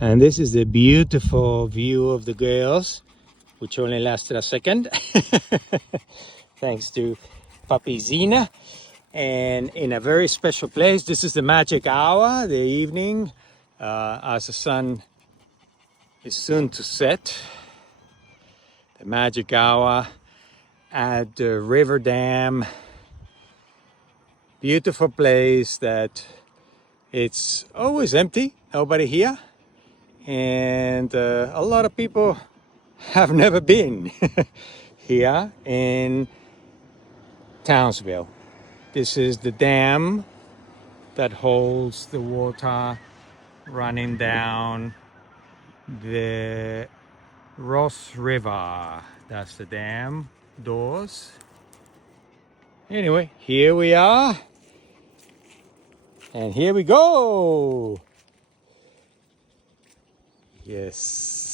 And this is the beautiful view of the girls, which only lasted a second, thanks to puppy Xena. And in a very special place, this is the magic hour, the evening, as the sun is soon to set. The magic hour at the river dam. Beautiful place that it's always empty, nobody here. And a lot of people have never been here in Townsville. This is the dam that holds the water running down the Ross River. That's the dam doors. Anyway, here we are. And here we go. Yes.